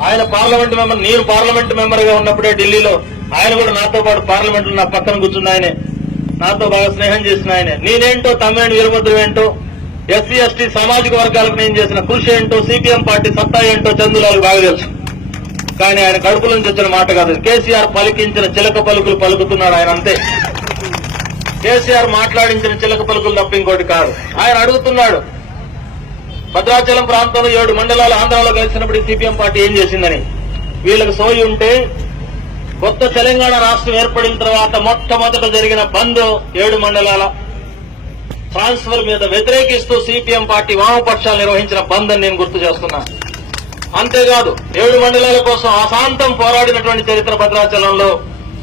ఆయన parliament member నేను parliament మెంబర్గా ఉన్నప్పుడే ఢిల్లీలో ఆయన కూడా నాతో పాటు పార్లమెంట్లో నా పక్కన కూర్చున్న ఆయనే. నాతో బాగా స్నేహం చేసిన ఆయనే. నేనేంటో తమ్మినేని వీరభద్రం ఏంటో ఎస్సీ ఎస్టీ సామాజిక వర్గాలకు నేను చేసిన కృషి ఏంటో సిపిఎం పార్టీ సత్తా ఏంటో చందులాలు బాగా తెలుసు. కానీ ఆయన కడుపు నుంచి వచ్చిన మాట కాదు. కేసీఆర్ పలికించిన చిలక పలుకులు పలుకుతున్నాడు ఆయన అంతే. కేసీఆర్ మాట్లాడించిన చిలక పలుకులు తప్ప ఇంకోటి కాదు. ఆయన అడుగుతున్నాడు భద్రాచలం ప్రాంతంలో ఏడు మండలాలు ఆంధ్రాలో కలిసినప్పుడు సిపిఎం పార్టీ ఏం చేసిందని. వీళ్ళకి సోయి ఉంటే కొత్త తెలంగాణ రాష్ట్రం ఏర్పడిన తర్వాత మొట్టమొదట జరిగిన బంద్ ఏడు మండలాల ట్రాన్స్ఫర్ మీద వ్యతిరేకిస్తూ సిపిఎం పార్టీ వామపక్షాలు నిర్వహించిన బంద్ అని నేను గుర్తు చేస్తున్నా. అంతేకాదు ఏడు మండలాల కోసం అశాంతం పోరాడినటువంటి చరిత్ర భద్రాచలంలో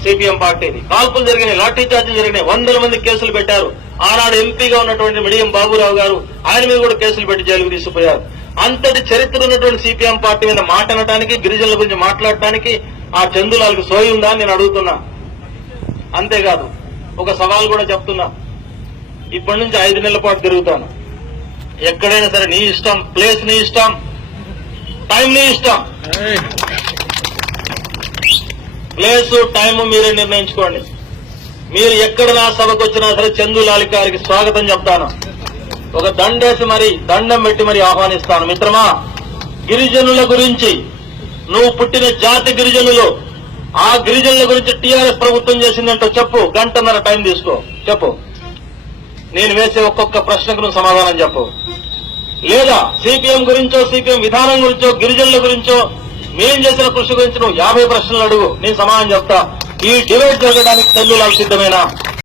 సిపిఎం పార్టీని. కాల్పులు జరిగినాయి లాఠీ చార్జీలు జరిగినాయి. వందల మంది కేసులు పెట్టారు. ఆనాడు ఎంపీగా ఉన్నటువంటి మిడియం బాబురావు గారు ఆయన మీద కూడా కేసులు పెట్టి జైలుకు తీసుకుపోయారు. అంతటి చరిత్ర ఉన్నటువంటి సిపిఎం పార్టీ మీద మాట్లాడటానికి గిరిజనుల గురించి మాట్లాడటానికి ఆ చందులాలకు సోయి ఉందా అని నేను అడుగుతున్నా. అంతేకాదు ఒక సవాల్ కూడా చెప్తున్నా. ఇప్పటి నుంచి ఐదు నెలల పాటు తిరుగుతాను. ఎక్కడైనా సరే నీ ఇష్టం ప్లేస్ నీ ఇష్టం టైం నీ ఇష్టం. ప్లేసు టైము మీరే నిర్ణయించుకోండి. మీరు ఎక్కడ నా సభకు వచ్చినా సరే చందు లాలిక గారికి స్వాగతం చెప్తాను. ఒక దండేసి మరి దండం పెట్టి మరి ఆహ్వానిస్తాను. మిత్రమా గిరిజనుల గురించి నువ్వు పుట్టిన జాతి గిరిజనులు ఆ గిరిజనుల గురించి టీఆర్ఎస్ ప్రభుత్వం చేసిందంటో చెప్పు. గంటన్నర టైం తీసుకో. చెప్పు. నేను వేసే ఒక్కొక్క ప్రశ్నకు నువ్వు సమాధానం చెప్పు. లేదా సిపిఎం గురించో సిపిఎం విధానం గురించో గిరిజనుల గురించో మేం చేసిన కృషి గురించి నువ్వు యాభై ప్రశ్నలు అడుగు. నేను సమాధానం చెప్తా. ఈ డిబేట్ జరగడానికి తల్లులాలు సిద్ధమేనా?